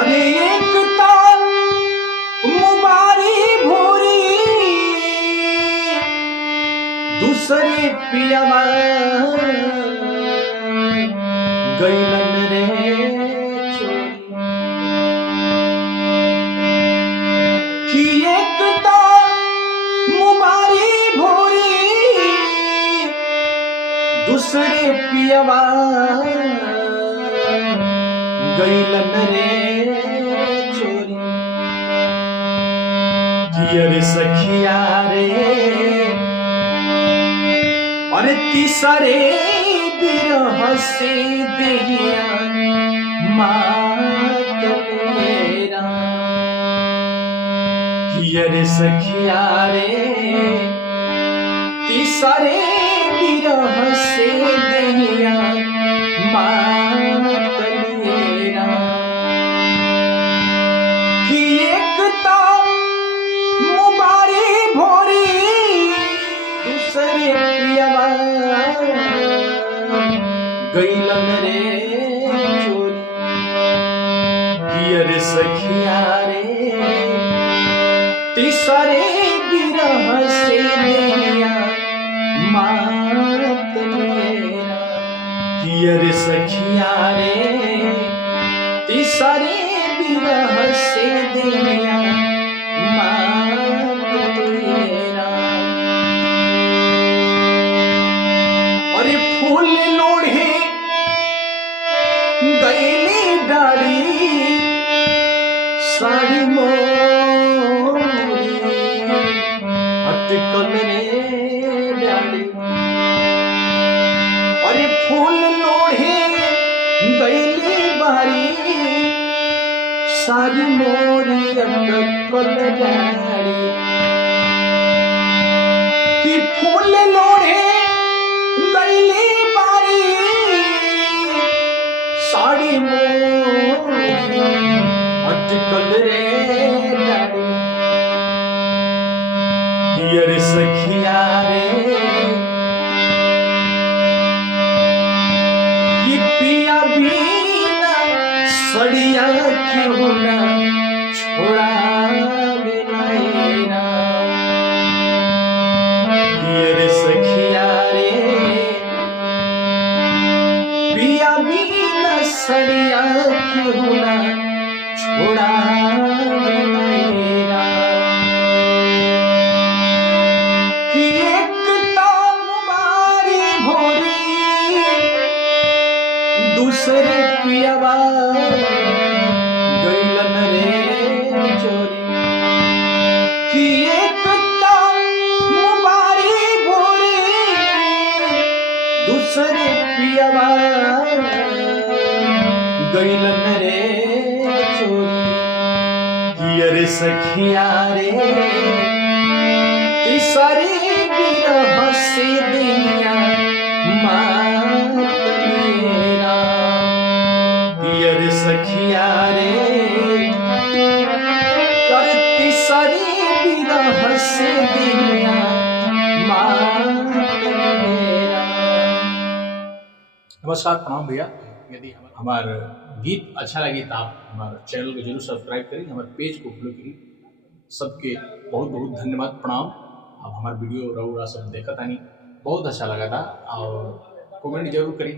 अरे एक ताल मुबारी भूरी दूसरे पियावा गईलन रे चोरी कि एक ताल मुबारी भूरी दूसरे पियावा गईलन रे चोरी अरे सखिया रे अरे तीसरे बिरह से देहिया मात मेरा अरे सखिया रे तीसरे बिरह से देहिया मात मेरा कि एक तो मुबारी भोरी दूसरे पियावा गईलन रे चोरी अरे सखिया रे तीसरे बिरह से देहिया मात मेरा अरे सखिया रे तीसरे बिरह से देहिया मात मेरा अरे फूल लोढ़े गईली डाली साड़ी मोरी अटकल रे डाली अरे फूल लोढ़े गईली बारी साड़ी मोरी अटकल डाली कि फूल लोढ़े गईली बारी साड़ी मोरी अटकल रे डाली अरे सखिया रे ये पिया बिना सड़िया क्यों ना छोड़ा मेरा अरे सखिया रे पिया बिना सड़िया क्यों ना छोड़ा मेरा कि एक तो मुबारी भोरी दूसरे पियावा गईलन रे चोरी कि एक तो मुबारी भोरी दूसरे पियावा गईलन रे चोरी अरे सखिया रे तीसरे बिरह से देहिया मात मेरा अरे सखिया रे कर तीसरे बिरह से देहिया मात मेरा। नमस्कार, प्रणाम भैया। यदि हमारे गीत अच्छा लगे तो आप हमारे चैनल को जरूर सब्सक्राइब करें, हमारे पेज को फॉलो करें। सबके बहुत बहुत धन्यवाद, प्रणाम। अब हमारे वीडियो रउरा सब देखा तानी बहुत अच्छा लगा था और कमेंट जरूर करें।